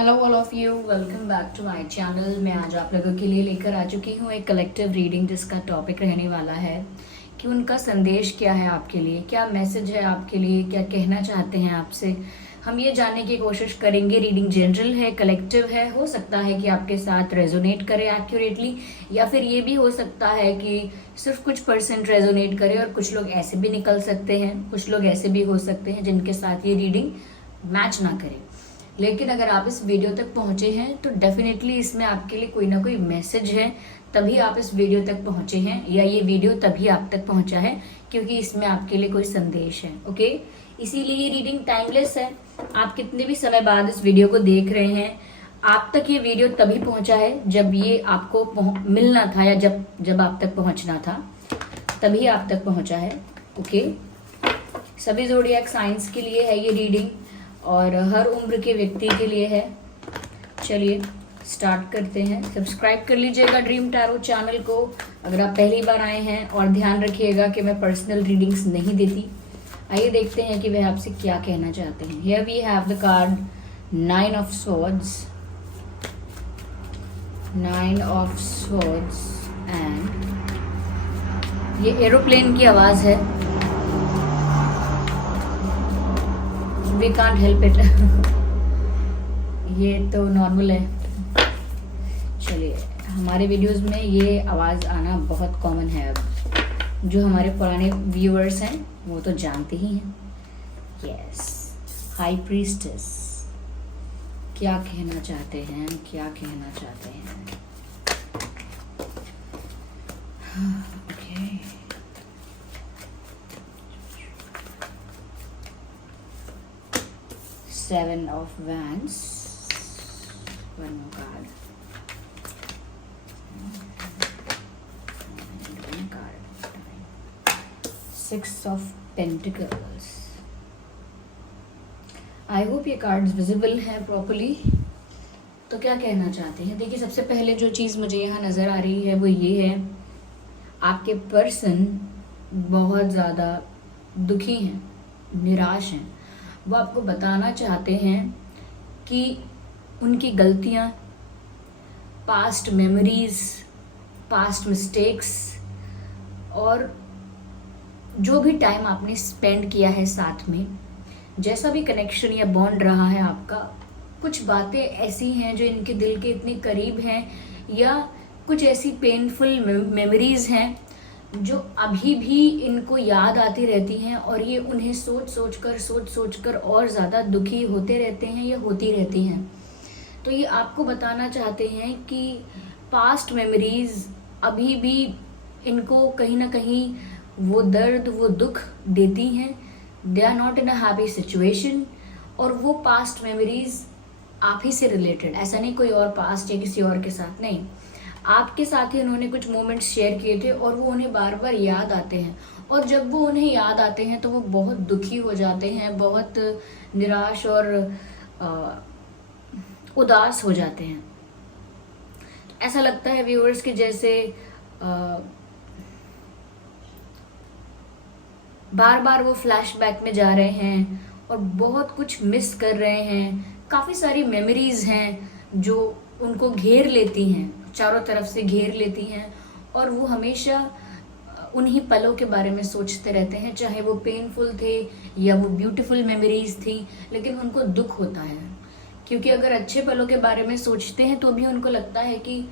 Hello all of you, welcome back to my channel. मैं आज आप लोगों के लिए लेकर आ चुकी हूँ एक कलेक्टिव रीडिंग जिसका टॉपिक रहने वाला है कि उनका संदेश क्या है आपके लिए, क्या मैसेज है आपके लिए, क्या कहना चाहते हैं आपसे। हम ये जानने की कोशिश करेंगे। रीडिंग जनरल है, कलेक्टिव है, हो सकता है कि आपके साथ रेजोनेट करे एक्यूरेटली, या फिर ये भी हो सकता है कि सिर्फ कुछ परसेंट रेजोनेट करे और कुछ लोग ऐसे भी निकल सकते हैं, कुछ लोग ऐसे भी हो सकते हैं जिनके साथ ये रीडिंग मैच ना करे। लेकिन अगर आप इस वीडियो तक पहुंचे हैं तो डेफिनेटली इसमें आपके लिए कोई ना कोई मैसेज है, तभी आप इस वीडियो तक पहुंचे हैं, या ये वीडियो तभी आप तक पहुंचा है क्योंकि इसमें आपके लिए कोई संदेश है। ओके, इसीलिए ये रीडिंग टाइमलेस है। आप कितने भी समय बाद इस वीडियो को देख रहे हैं, आप तक ये वीडियो तभी पहुंचा है जब ये आपको मिलना था, या जब आप तक पहुंचना था तभी आप तक पहुंचा है। ओके, सभी ज़ोडिएक साइंस के लिए है ये रीडिंग और हर उम्र के व्यक्ति के लिए है। चलिए स्टार्ट करते हैं। सब्सक्राइब कर लीजिएगा ड्रीम टैरो चैनल को अगर आप पहली बार आए हैं, और ध्यान रखिएगा कि मैं पर्सनल रीडिंग्स नहीं देती। आइए देखते हैं कि वह आपसे क्या कहना चाहते हैं। Here we have the card 9 of swords, 9 of swords and ये एरोप्लेन की आवाज़ है। We can't help it। ये तो नॉर्मल है। चलिए, हमारे वीडियोस में ये आवाज़ आना बहुत कॉमन है। अब जो हमारे पुराने व्यूअर्स हैं वो तो जानते ही हैं। यस, हाई प्रीस्टेस क्या कहना चाहते हैं, क्या कहना चाहते हैं। Okay, Seven of Wands, one more card, and one card, Six of Pentacles। I hope ये कार्ड्स विजिबल हैं प्रॉपरली। तो क्या कहना चाहते हैं, देखिए सबसे पहले जो चीज़ मुझे यहाँ नज़र आ रही है वो ये है, आपके पर्सन बहुत ज़्यादा दुखी हैं, निराश हैं। वो आपको बताना चाहते हैं कि उनकी गलतियाँ, पास्ट मेमोरीज, पास्ट मिस्टेक्स और जो भी टाइम आपने स्पेंड किया है साथ में, जैसा भी कनेक्शन या बॉन्ड रहा है आपका, कुछ बातें ऐसी हैं जो इनके दिल के इतने करीब हैं, या कुछ ऐसी पेनफुल मेमोरीज हैं जो अभी भी इनको याद आती रहती हैं, और ये उन्हें सोच सोच कर और ज़्यादा दुखी होते रहते हैं या होती रहती हैं। तो ये आपको बताना चाहते हैं कि पास्ट मेमोरीज अभी भी इनको कहीं ना कहीं वो दर्द, वो दुख देती हैं। They are not in a happy situation, और वो पास्ट मेमोरीज आप ही से रिलेटेड, ऐसा नहीं कोई और पास्ट या किसी और के साथ नहीं, आपके साथ ही उन्होंने कुछ मोमेंट्स शेयर किए थे और वो उन्हें बार बार याद आते हैं। और जब वो उन्हें याद आते हैं तो वो बहुत दुखी हो जाते हैं, बहुत निराश और उदास हो जाते हैं। ऐसा लगता है व्यूअर्स कि जैसे बार बार वो फ्लैशबैक में जा रहे हैं और बहुत कुछ मिस कर रहे हैं। काफ़ी सारी मेमोरीज हैं जो उनको घेर लेती हैं, चारों तरफ से घेर लेती हैं, और वो हमेशा उन्हीं पलों के बारे में सोचते रहते हैं, चाहे वो पेनफुल थे या वो ब्यूटीफुल मेमोरीज थी, लेकिन उनको दुख होता है। क्योंकि अगर अच्छे पलों के बारे में सोचते हैं तो भी उनको लगता है कि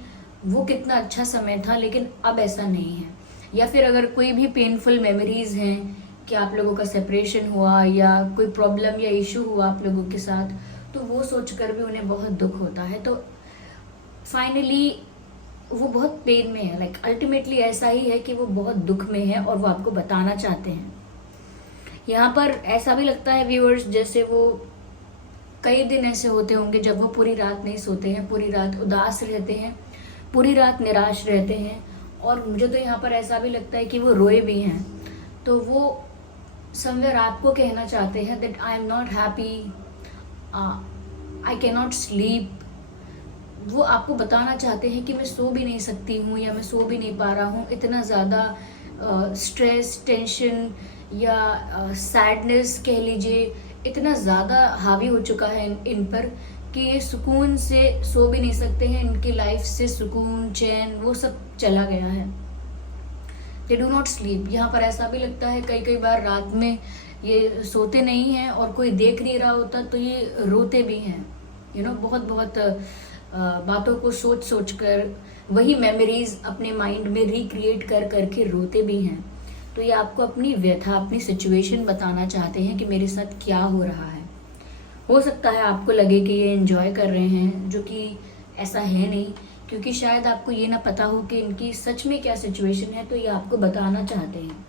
वो कितना अच्छा समय था, लेकिन अब ऐसा नहीं है। या फिर अगर कोई भी पेनफुल मेमोरीज हैं कि आप लोगों का सेपरेशन हुआ या कोई प्रॉब्लम या इशू हुआ आप लोगों के साथ, तो वो सोचकर भी उन्हें बहुत दुख होता है। तो फाइनली वो बहुत पेन में है, लाइक अल्टीमेटली ऐसा ही है कि वो बहुत दुख में है और वो आपको बताना चाहते हैं। यहाँ पर ऐसा भी लगता है व्यूअर्स जैसे वो कई दिन ऐसे होते होंगे जब वो पूरी रात नहीं सोते हैं, पूरी रात उदास रहते हैं, पूरी रात निराश रहते हैं, और मुझे तो यहाँ पर ऐसा भी लगता है कि वो रोए भी हैं। तो वो समवेयर आपको कहना चाहते हैं that I am not happy, I can not sleep. वो आपको बताना चाहते हैं कि मैं सो भी नहीं सकती हूँ या मैं सो भी नहीं पा रहा हूँ, इतना ज़्यादा स्ट्रेस, टेंशन या सैडनेस कह लीजिए, इतना ज़्यादा हावी हो चुका है इन पर कि ये सुकून से सो भी नहीं सकते हैं, इनकी लाइफ से सुकून चैन वो सब चला गया है। They do not sleep. यहाँ पर ऐसा भी लगता है कई कई बार रात में ये सोते नहीं हैं और कोई देख नहीं रहा होता तो ये रोते भी हैं, बहुत बहुत बातों को सोच सोच कर, वही मेमोरीज अपने माइंड में रिक्रिएट कर करके रोते भी हैं। तो ये आपको अपनी व्यथा, अपनी सिचुएशन बताना चाहते हैं कि मेरे साथ क्या हो रहा है। हो सकता है आपको लगे कि ये एंजॉय कर रहे हैं, जो कि ऐसा है नहीं, क्योंकि शायद आपको ये ना पता हो कि इनकी सच में क्या सिचुएशन है, तो ये आपको बताना चाहते हैं।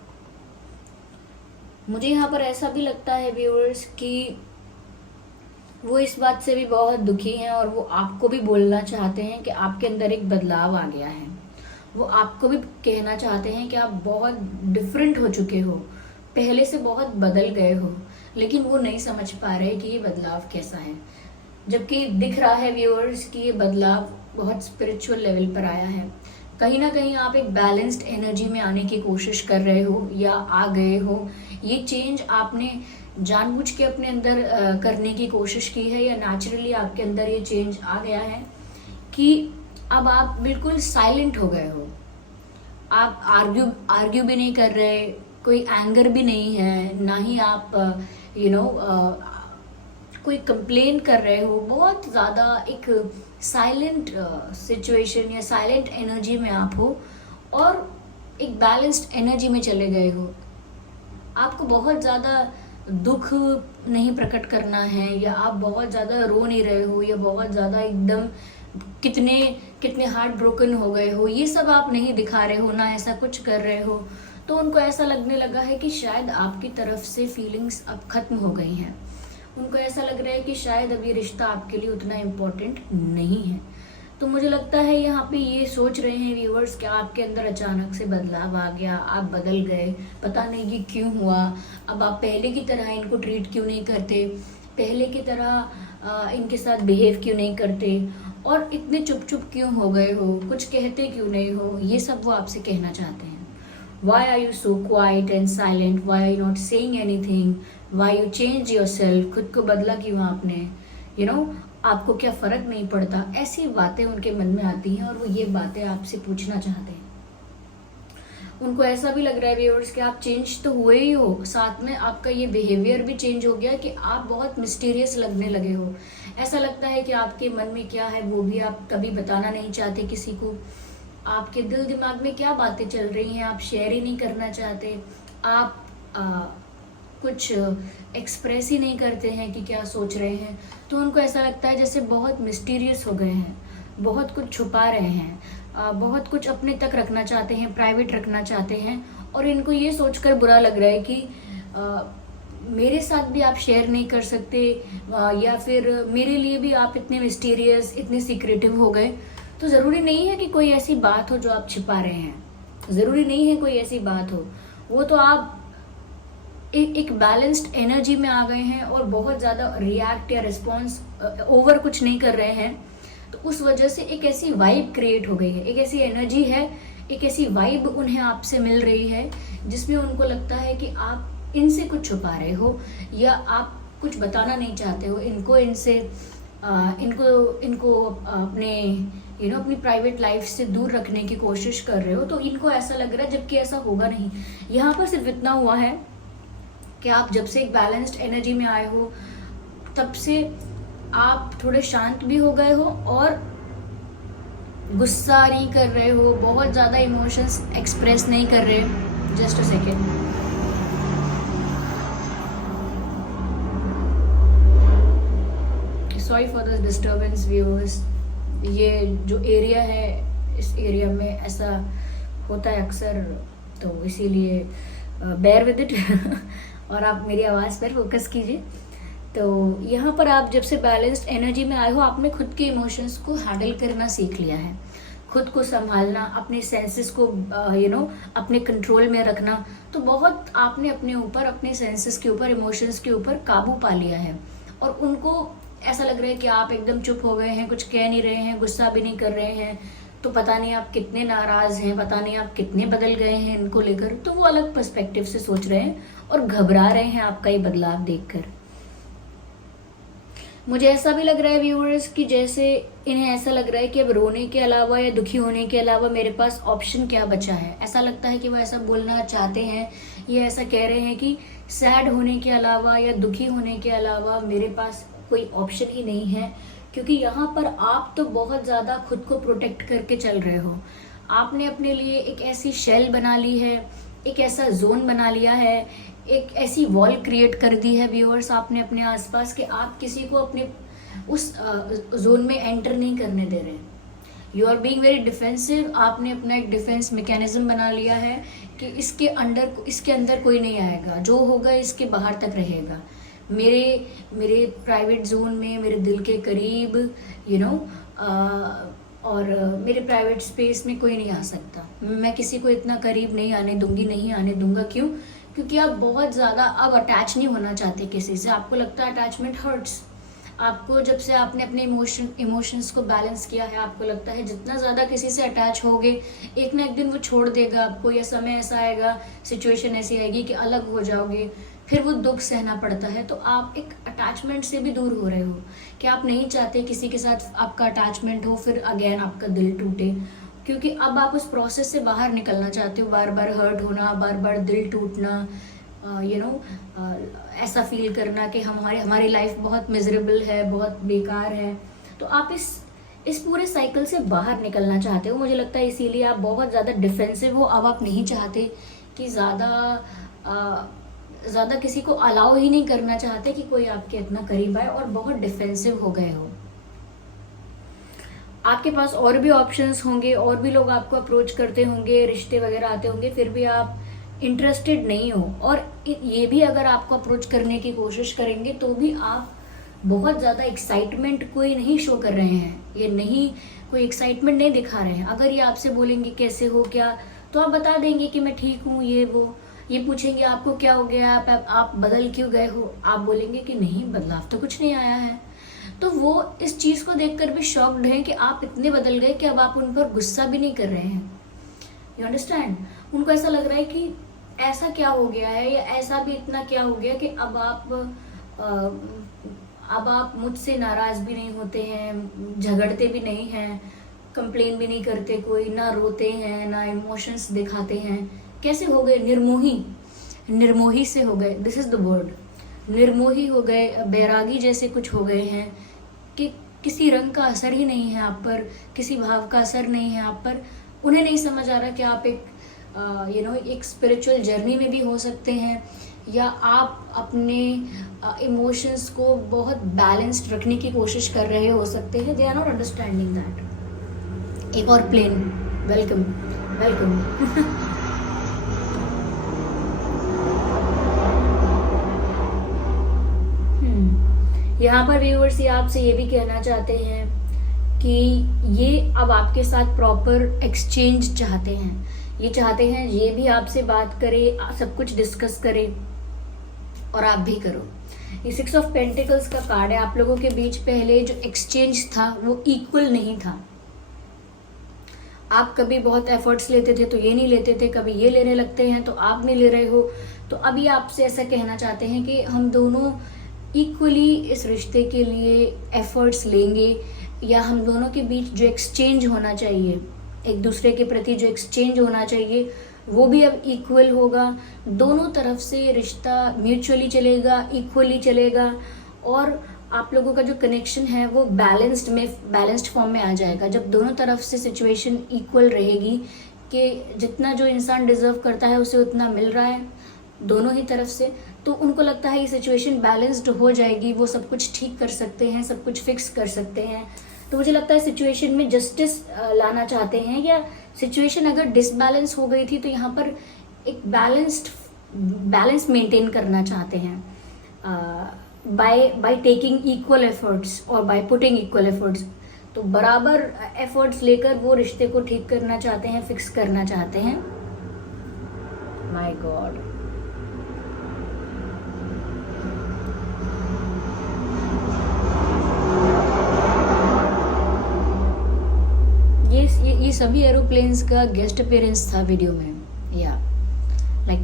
मुझे यहाँ पर ऐसा भी लगता है व्यूअर्स कि वो इस बात से भी बहुत दुखी हैं और वो आपको भी बोलना चाहते हैं कि आपके अंदर एक बदलाव आ गया है। वो आपको भी कहना चाहते हैं कि आप बहुत डिफरेंट हो चुके हो, पहले से बहुत बदल गए हो, लेकिन वो नहीं समझ पा रहे कि ये बदलाव कैसा है। जबकि दिख रहा है व्यूअर्स कि ये बदलाव बहुत स्पिरिचुअल लेवल पर आया है। कहीं ना कहीं आप एक बैलेंस्ड एनर्जी में आने की कोशिश कर रहे हो या आ गए हो। ये चेंज आपने जानबूझ के अपने अंदर करने की कोशिश की है या नेचुरली आपके अंदर ये चेंज आ गया है कि अब आप बिल्कुल साइलेंट हो गए हो। आप आर्ग्यू भी नहीं कर रहे, कोई एंगर भी नहीं है, ना ही आप कोई कंप्लेन कर रहे हो। बहुत ज़्यादा एक साइलेंट सिचुएशन या साइलेंट एनर्जी में आप हो और एक बैलेंस्ड एनर्जी में चले गए हो। आपको बहुत ज़्यादा दुख नहीं प्रकट करना है या आप बहुत ज़्यादा रो नहीं रहे हो या बहुत ज़्यादा एकदम कितने हार्ट ब्रोकन हो गए हो, ये सब आप नहीं दिखा रहे हो, ना ऐसा कुछ कर रहे हो। तो उनको ऐसा लगने लगा है कि शायद आपकी तरफ से फीलिंग्स अब खत्म हो गई हैं। उनको ऐसा लग रहा है कि शायद अब ये रिश्ता आपके लिए उतना इम्पोर्टेंट नहीं है। तो मुझे लगता है यहाँ पे ये सोच रहे हैं व्यूअर्स कि आपके अंदर अचानक से बदलाव आ गया, आप बदल गए, पता नहीं कि क्यों हुआ। अब आप पहले की तरह इनको ट्रीट क्यों नहीं करते, पहले की तरह इनके साथ बिहेव क्यों नहीं करते और इतने चुप चुप क्यों हो गए हो, कुछ कहते क्यों नहीं हो। ये सब वो आपसे कहना चाहते हैं। Why are you so quiet and silent? Why are you not saying anything? Why you change yourself? खुद को बदला क्यों आपने? आपको क्या फर्क नहीं पड़ता? ऐसी बातें उनके मन में आती हैं और वो ये बातें आपसे पूछना चाहते हैं। उनको ऐसा भी लग रहा है व्यूअर्स कि आप चेंज तो हुए ही हो, साथ में आपका ये बिहेवियर भी चेंज हो गया कि आप बहुत मिस्टीरियस लगने लगे हो। ऐसा लगता है कि आपके मन में क्या है वो भी आप कभी बताना नहीं चाहते किसी को। आपके दिल दिमाग में क्या बातें चल रही हैं आप शेयर ही नहीं करना चाहते। आप कुछ एक्सप्रेस ही नहीं करते हैं कि क्या सोच रहे हैं। तो उनको ऐसा लगता है जैसे बहुत मिस्टीरियस हो गए हैं, बहुत कुछ छुपा रहे हैं, बहुत कुछ अपने तक रखना चाहते हैं, प्राइवेट रखना चाहते हैं। और इनको ये सोचकर बुरा लग रहा है कि मेरे साथ भी आप शेयर नहीं कर सकते या फिर मेरे लिए भी आप इतने मिस्टीरियस, इतने सीक्रेटिव हो गए। तो ज़रूरी नहीं है कि कोई ऐसी बात हो जो आप छिपा रहे हैं, ज़रूरी नहीं है कोई ऐसी बात हो। वो तो आप एक बैलेंस्ड एनर्जी में आ गए हैं और बहुत ज़्यादा रिएक्ट या रिस्पॉन्स ओवर कुछ नहीं कर रहे हैं। तो उस वजह से एक ऐसी वाइब क्रिएट हो गई है, एक ऐसी एनर्जी है, एक ऐसी वाइब उन्हें आपसे मिल रही है जिसमें उनको लगता है कि आप इनसे कुछ छुपा रहे हो या आप कुछ बताना नहीं चाहते हो इनको, इनको अपने अपनी प्राइवेट लाइफ से दूर रखने की कोशिश कर रहे हो। तो इनको ऐसा लग रहा है, जबकि ऐसा होगा नहीं। यहाँ पर सिर्फ इतना हुआ है कि आप जब से एक बैलेंस्ड एनर्जी में आए हो तब से आप थोड़े शांत भी हो गए हो और गुस्सा नहीं कर रहे हो, बहुत ज़्यादा इमोशंस एक्सप्रेस नहीं कर रहे। Just a second. Sorry for the disturbance viewers. ये जो एरिया है, इस एरिया में ऐसा होता है अक्सर, तो इसीलिए बेयर विद इट और आप मेरी आवाज़ पर फोकस कीजिए। तो यहाँ पर आप जब से बैलेंस्ड एनर्जी में आए हो, आपने खुद के इमोशंस को हैंडल करना सीख लिया है, खुद को संभालना, अपने सेंसेस को अपने कंट्रोल में रखना। तो बहुत आपने अपने ऊपर, अपने सेंसेस के ऊपर, इमोशंस के ऊपर काबू पा लिया है। और उनको ऐसा लग रहा है कि आप एकदम चुप हो गए हैं, कुछ कह नहीं रहे हैं, गुस्सा भी नहीं कर रहे हैं। तो पता नहीं आप कितने नाराज़ हैं, पता नहीं आप कितने बदल गए हैं इनको लेकर। तो वो अलग पर्सपेक्टिव से सोच रहे हैं और घबरा रहे हैं आपका ये बदलाव देखकर। मुझे ऐसा भी लग रहा है व्यूअर्स कि जैसे इन्हें ऐसा लग रहा है कि अब रोने के अलावा या दुखी होने के अलावा मेरे पास ऑप्शन क्या बचा है। ऐसा लगता है कि वो ऐसा बोलना चाहते हैं, ये ऐसा कह रहे हैं कि सैड होने के अलावा या दुखी होने के अलावा मेरे पास कोई ऑप्शन ही नहीं है। क्योंकि यहाँ पर आप तो बहुत ज़्यादा खुद को प्रोटेक्ट करके चल रहे हो। आपने अपने लिए एक ऐसी शेल बना ली है, एक ऐसा जोन बना लिया है, एक ऐसी वॉल क्रिएट कर दी है व्यूअर्स आपने अपने आसपास कि आप किसी को अपने उस जोन में एंटर नहीं करने दे रहे। You are being very defensive. आपने अपना एक डिफेंस मैकेनिज्म बना लिया है कि इसके अंदर कोई नहीं आएगा, जो होगा इसके बाहर तक रहेगा, मेरे प्राइवेट जोन में, मेरे दिल के करीब, और मेरे प्राइवेट स्पेस में कोई नहीं आ सकता। मैं किसी को इतना करीब नहीं आने दूंगी, नहीं आने दूंगा। क्यों? क्योंकि आप बहुत ज़्यादा अब अटैच नहीं होना चाहते किसी से। आपको लगता है अटैचमेंट हर्ट्स। आपको जब से आपने अपने इमोशंस को बैलेंस किया है, आपको लगता है जितना ज़्यादा किसी से अटैच होगे, एक ना एक दिन वो छोड़ देगा आपको, या समय ऐसा आएगा, सिचुएशन ऐसी आएगी कि अलग हो जाओगे, फिर वो दुख सहना पड़ता है। तो आप एक अटैचमेंट से भी दूर हो रहे हो कि आप नहीं चाहते किसी के साथ आपका अटैचमेंट हो, फिर अगेन आपका दिल टूटे। क्योंकि अब आप उस प्रोसेस से बाहर निकलना चाहते हो, बार बार हर्ट होना, बार बार दिल टूटना, ऐसा फील करना कि हमारी लाइफ बहुत मिजरेबल है, बहुत बेकार है। तो आप इस पूरे साइकिल से बाहर निकलना चाहते हो। मुझे लगता है इसीलिए आप बहुत ज़्यादा डिफेंसिव हो। अब आप नहीं चाहते कि ज़्यादा किसी को अलाउ ही नहीं करना चाहते कि कोई आपके इतना करीब आए, और बहुत डिफेंसिव हो गए हो। आपके पास और भी ऑप्शंस होंगे, और भी लोग आपको अप्रोच करते होंगे, रिश्ते वगैरह आते होंगे, फिर भी आप इंटरेस्टेड नहीं हो। और ये भी अगर आपको अप्रोच करने की कोशिश करेंगे तो भी आप बहुत ज़्यादा एक्साइटमेंट कोई नहीं शो कर रहे हैं, ये नहीं, कोई एक्साइटमेंट नहीं दिखा रहे हैं। अगर ये आपसे बोलेंगे कैसे हो, क्या, तो आप बता देंगे कि मैं ठीक हूँ, ये वो। ये पूछेंगे आपको क्या हो गया, आप बदल क्यों गए हो, आप बोलेंगे कि नहीं, बदलाव तो कुछ नहीं आया है। तो वो इस चीज़ को देखकर भी शॉक्ड हैं कि आप इतने बदल गए कि अब आप उन पर गुस्सा भी नहीं कर रहे हैं। You understand? उनको ऐसा लग रहा है कि ऐसा क्या हो गया है, या ऐसा भी इतना क्या हो गया कि अब आप मुझसे नाराज भी नहीं होते हैं, झगड़ते भी नहीं हैं, कंप्लेन भी नहीं करते कोई, ना रोते हैं, ना इमोशंस दिखाते हैं। कैसे हो गए? निर्मोही से हो गए। This is the word, Nirmohi हो गए, बैरागी जैसे कुछ हो गए हैं कि किसी रंग का असर ही नहीं है आप पर, किसी भाव का असर नहीं है आप पर। उन्हें नहीं समझ आ रहा कि आप एक स्पिरिचुअल जर्नी में भी हो सकते हैं, या आप अपने इमोशंस को बहुत बैलेंस्ड रखने की कोशिश कर रहे हो सकते हैं। They are not understanding that. एक और प्लेन, वेलकम। यहाँ पर व्यूअर्स ये आपसे ये भी कहना चाहते हैं कि ये अब आपके साथ प्रॉपर एक्सचेंज चाहते हैं। ये चाहते हैं ये भी आपसे बात करे, सब कुछ डिस्कस करे, और आप भी करो। ये 6 ऑफ पेंटिकल्स का कार्ड है। आप लोगों के बीच पहले जो एक्सचेंज था वो इक्वल नहीं था। आप कभी बहुत एफर्ट्स लेते थे तो ये नहीं लेते थे, कभी ये लेने लगते हैं तो आप नहीं ले रहे हो। तो अभी आपसे ऐसा कहना चाहते हैं कि हम दोनों इक्वली इस रिश्ते के लिए एफर्ट्स लेंगे, या हम दोनों के बीच जो एक्सचेंज होना चाहिए, एक दूसरे के प्रति जो एक्सचेंज होना चाहिए, वो भी अब इक्वल होगा। दोनों तरफ से रिश्ता म्यूचुअली चलेगा, इक्वली चलेगा, और आप लोगों का जो कनेक्शन है वो बैलेंस्ड फॉर्म में आ जाएगा। जब दोनों तरफ से सिचुएशन इक्वल रहेगी कि जितना जो इंसान डिजर्व करता है उसे उतना मिल रहा है दोनों ही तरफ से, तो उनको लगता है ये सिचुएशन बैलेंस्ड हो जाएगी, वो सब कुछ ठीक कर सकते हैं, सब कुछ फिक्स कर सकते हैं। तो मुझे लगता है सिचुएशन में जस्टिस लाना चाहते हैं, या सिचुएशन अगर डिसबैलेंस हो गई थी तो यहाँ पर एक बैलेंस मेंटेन करना चाहते हैं बाय टेकिंग इक्वल एफर्ट्स और बाय पुटिंग इक्वल एफर्ट्स। तो बराबर एफर्ट्स लेकर वो रिश्ते को ठीक करना चाहते हैं, फिक्स करना चाहते हैं। माय गॉड, ये सभी एरोप्लेन्स का गेस्ट अपीयरेंस था वीडियो में, या लाइक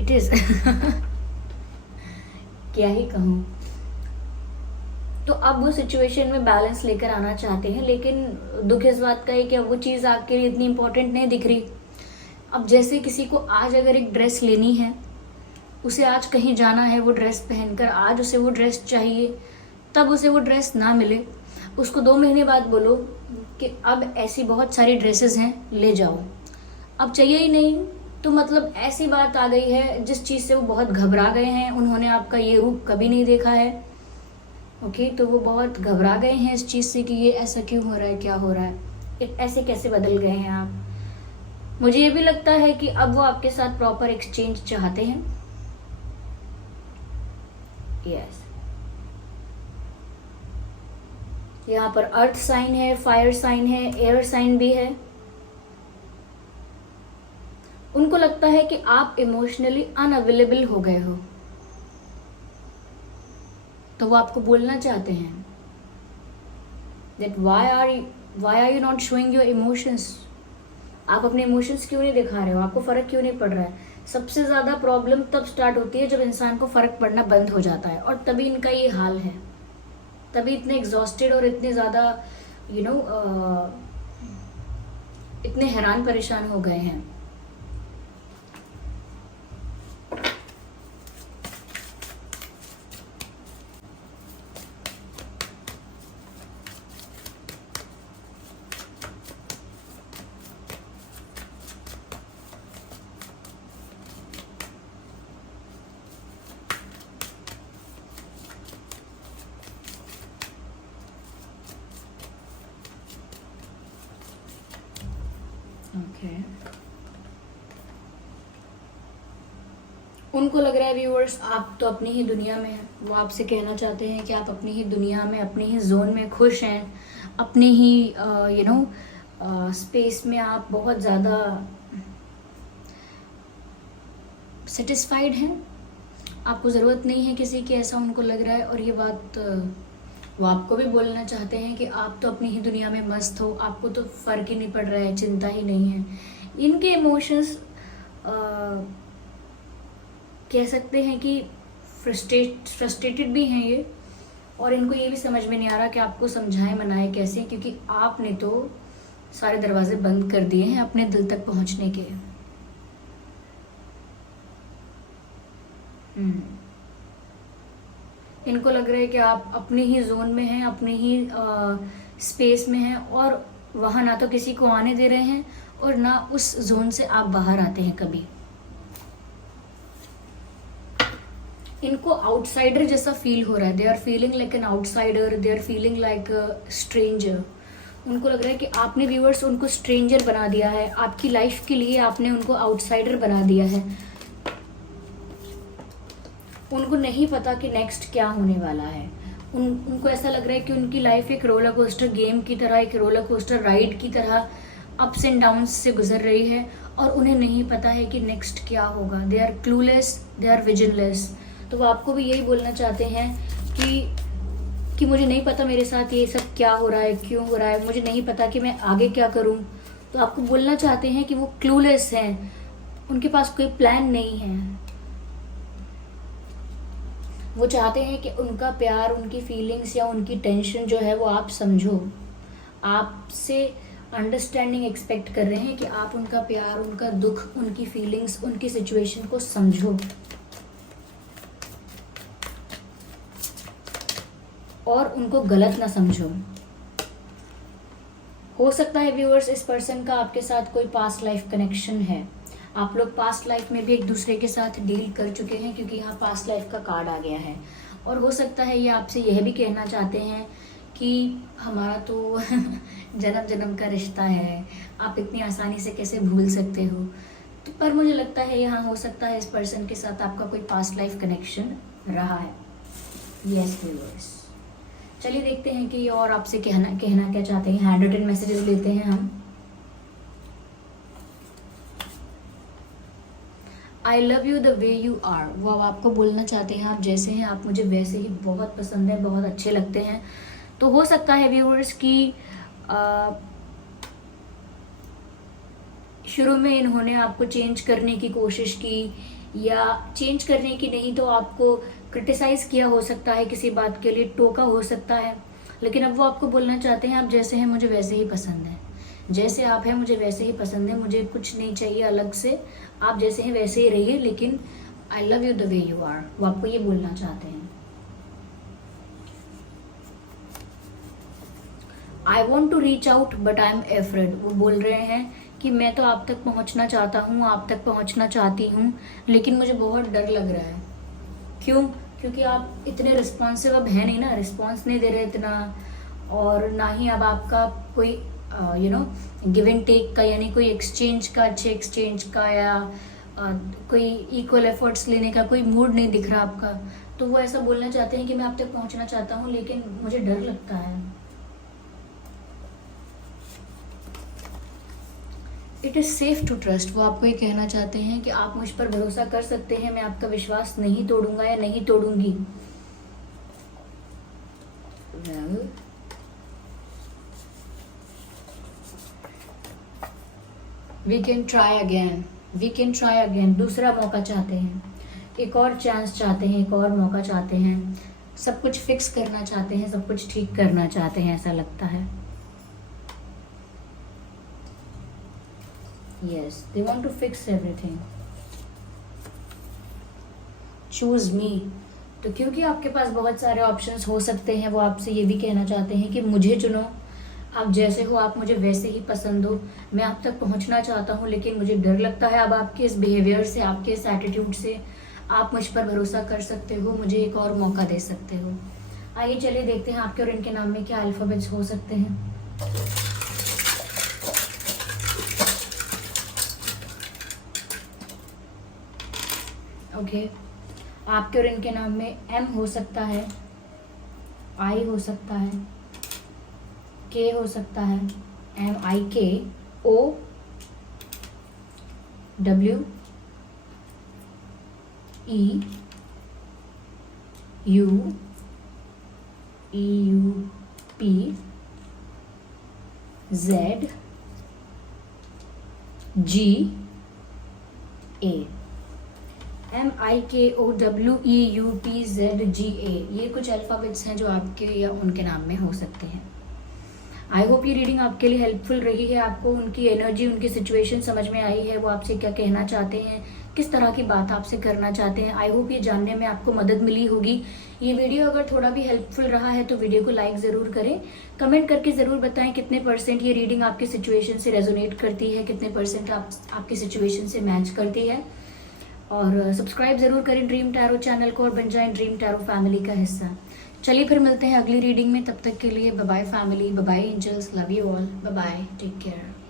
इट इज क्या ही कहूँ। तो अब वो सिचुएशन में बैलेंस लेकर आना चाहते हैं, लेकिन दुख इस बात का है कि अब वो चीज़ आपके लिए इतनी इम्पोर्टेंट नहीं दिख रही। अब जैसे किसी को आज अगर एक ड्रेस लेनी है, उसे आज कहीं जाना है, वो ड्रेस पहनकर आज उसे वो ड्रेस चाहिए, तब उसे वो ड्रेस ना मिले, उसको 2 महीने बाद बोलो कि अब ऐसी बहुत सारी ड्रेसेस हैं, ले जाओ, अब चाहिए ही नहीं, तो मतलब ऐसी बात आ गई है जिस चीज़ से वो बहुत घबरा गए हैं। उन्होंने आपका ये रूप कभी नहीं देखा है, ओके, तो वो बहुत घबरा गए हैं इस चीज़ से कि ये ऐसा क्यों हो रहा है, क्या हो रहा है, ऐसे कैसे बदल गए हैं आप। मुझे ये भी लगता है कि अब वो आपके साथ प्रॉपर एक्सचेंज चाहते हैं। यस, यहाँ पर अर्थ साइन है, फायर साइन है, एयर साइन भी है। उनको लगता है कि आप इमोशनली अनअवेलेबल हो गए हो, तो वो आपको बोलना चाहते हैं that why are you not showing your emotions। आप अपने इमोशंस क्यों नहीं दिखा रहे हो, आपको फर्क क्यों नहीं पड़ रहा है। सबसे ज्यादा प्रॉब्लम तब स्टार्ट होती है जब इंसान को फर्क पड़ना बंद हो जाता है, और तभी इनका ये हाल है, तभी इतने एग्जॉस्टेड और इतने ज्यादा इतने हैरान परेशान हो गए हैं। Okay. उनको लग रहा है व्यूअर्स आप तो अपनी ही दुनिया में हैं, वो आपसे कहना चाहते हैं कि आप अपनी ही दुनिया में, अपनी ही जोन में खुश हैं, अपनी ही स्पेस में आप बहुत ज़्यादा सेटिस्फाइड हैं, आपको ज़रूरत नहीं है किसी की, ऐसा उनको लग रहा है। और ये बात वो आपको भी बोलना चाहते हैं कि आप तो अपनी ही दुनिया में मस्त हो, आपको तो फ़र्क ही नहीं पड़ रहा है, चिंता ही नहीं है। इनके इमोशंस कह सकते हैं कि फ्रस्ट्रेटेड भी हैं ये, और इनको ये भी समझ में नहीं आ रहा कि आपको समझाएं मनाएं कैसे, क्योंकि आपने तो सारे दरवाजे बंद कर दिए हैं अपने दिल तक पहुंचने के। इनको लग रहा है कि आप अपने ही जोन में हैं, अपने ही स्पेस में हैं, और वहाँ ना तो किसी को आने दे रहे हैं और ना उस जोन से आप बाहर आते हैं कभी। इनको आउटसाइडर जैसा फील हो रहा है, they are feeling like an outsider, they are feeling like a stranger. उनको लग रहा है कि आपने व्यूअर्स उनको स्ट्रेंजर बना दिया है, आपकी लाइफ के लिए आपने उनको आउटसाइडर बना दिया है। उनको नहीं पता कि नेक्स्ट क्या होने वाला है। उनको ऐसा लग रहा है कि उनकी लाइफ एक रोलर कोस्टर गेम की तरह, एक रोलर कोस्टर राइड की तरह अप्स एंड डाउन्स से गुजर रही है, और उन्हें नहीं पता है कि नेक्स्ट क्या होगा। They are clueless, they are visionless. तो वो आपको भी यही बोलना चाहते हैं कि मुझे नहीं पता मेरे साथ ये सब क्या हो रहा है, क्यों हो रहा है, मुझे नहीं पता कि मैं आगे क्या करूं। तो आपको बोलना चाहते हैं कि वो क्लूलेस हैं, उनके पास कोई प्लान नहीं है। वो चाहते हैं कि उनका प्यार, उनकी फीलिंग्स या उनकी टेंशन जो है वो आप समझो, आपसे अंडरस्टैंडिंग एक्सपेक्ट कर रहे हैं कि आप उनका प्यार, उनका दुख, उनकी फीलिंग्स, उनकी सिचुएशन को समझो और उनको गलत ना समझो। हो सकता है व्यूअर्स इस पर्सन का आपके साथ कोई पास्ट लाइफ कनेक्शन है, आप लोग पास्ट लाइफ में भी एक दूसरे के साथ डील कर चुके हैं, क्योंकि यहाँ पास्ट लाइफ का कार्ड आ गया है। और हो सकता है ये आपसे यह भी कहना चाहते हैं कि हमारा तो जन्म जन्म का रिश्ता है, आप इतनी आसानी से कैसे भूल सकते हो। तो पर मुझे लगता है यहाँ हो सकता है इस पर्सन के साथ आपका कोई पास्ट लाइफ कनेक्शन रहा है। यस व्यूअर्स, चलिए देखते हैं कि और आपसे कहना क्या चाहते हैं। हैंड रिटन मैसेजेस लेते हैं हम। I love you the way you are. वो अब आपको बोलना चाहते हैं आप जैसे हैं, आप मुझे वैसे ही बहुत पसंद है, बहुत अच्छे लगते हैं। तो हो सकता है व्यूअर्स कि शुरू में इन्होंने आपको चेंज करने की कोशिश की, या चेंज करने की नहीं तो आपको क्रिटिसाइज़ किया हो सकता है, किसी बात के लिए टोका हो सकता है, लेकिन अब वो आपको बोलना चाहते हैं आप जैसे हैं मुझे वैसे ही पसंद है, जैसे आप हैं मुझे वैसे ही पसंद है, मुझे कुछ नहीं चाहिए अलग से, आप जैसे हैं वैसे ही रहिए, लेकिन I love you the way you are. वो आपको ये बोलना चाहते हैं। I want to reach out but I am afraid. वो बोल रहे हैं कि मैं तो आप तक पहुंचना चाहता हूँ, आप तक पहुंचना चाहती हूँ, लेकिन मुझे बहुत डर लग रहा है। क्यों? क्योंकि आप इतने रिस्पॉन्सिव अब है नहीं ना, रिस्पॉन्स नहीं दे रहे इतना, और ना ही अब आपका कोई गिव एंड टेक का, यानी कोई एक्सचेंज का, अच्छे एक्सचेंज का या कोई इक्वल एफर्ट्स लेने का कोई मूड नहीं दिख रहा आपका। तो वो ऐसा बोलना चाहते हैं कि मैं आप तक पहुंचना चाहता हूँ लेकिन मुझे डर लगता है। It is safe to trust. वो आपको ये कहना चाहते हैं कि आप मुझ पर भरोसा कर सकते हैं, मैं आपका विश्वास नहीं तोड़ूंगा या नहीं तोड़ूंगी। We can try again, we can try again. दूसरा मौका चाहते हैं, एक और चांस चाहते हैं, एक और मौका चाहते हैं, सब कुछ फिक्स करना चाहते हैं, सब कुछ ठीक करना चाहते हैं, ऐसा लगता है। Yes, they want to fix everything. Choose me. तो क्योंकि आपके पास बहुत सारे ऑप्शंस हो सकते हैं, वो आपसे ये भी कहना चाहते हैं कि मुझे चुनो, आप जैसे हो आप मुझे वैसे ही पसंद हो, मैं आप तक पहुंचना चाहता हूं, लेकिन मुझे डर लगता है अब आपके इस बिहेवियर से, आपके इस एटीट्यूड से। आप मुझ पर भरोसा कर सकते हो, मुझे एक और मौका दे सकते हो। आइए चलिए देखते हैं आपके और इनके नाम में क्या अल्फ़ाबेट्स हो सकते हैं। ओके, आपके और इनके नाम में M हो सकता है, I हो सकता है, K हो सकता है, MIK, O, W, E, U, P, Z, G, A। MIKOWEUPZGA, ये कुछ अल्फ़ाबेट्स हैं जो आपके या उनके नाम में हो सकते हैं। आई होप ये रीडिंग आपके लिए हेल्पफुल रही है, आपको उनकी एनर्जी, उनकी सिचुएशन समझ में आई है, वो आपसे क्या कहना चाहते हैं, किस तरह की बात आपसे करना चाहते हैं। आई होप ये जानने में आपको मदद मिली होगी। ये वीडियो अगर थोड़ा भी हेल्पफुल रहा है तो वीडियो को लाइक ज़रूर करें, कमेंट करके ज़रूर बताएं कितने % ये रीडिंग आपकी सिचुएशन से रेजोनेट करती है, कितने % आपकी सिचुएशन से मैच करती है। और सब्सक्राइब ज़रूर करें ड्रीम टैरो चैनल को और बन जाएं ड्रीम टैरो फैमिली का हिस्सा। चलिए फिर मिलते हैं अगली रीडिंग में, तब तक के लिए bye bye family, bye bye angels, love you all, bye bye, take care.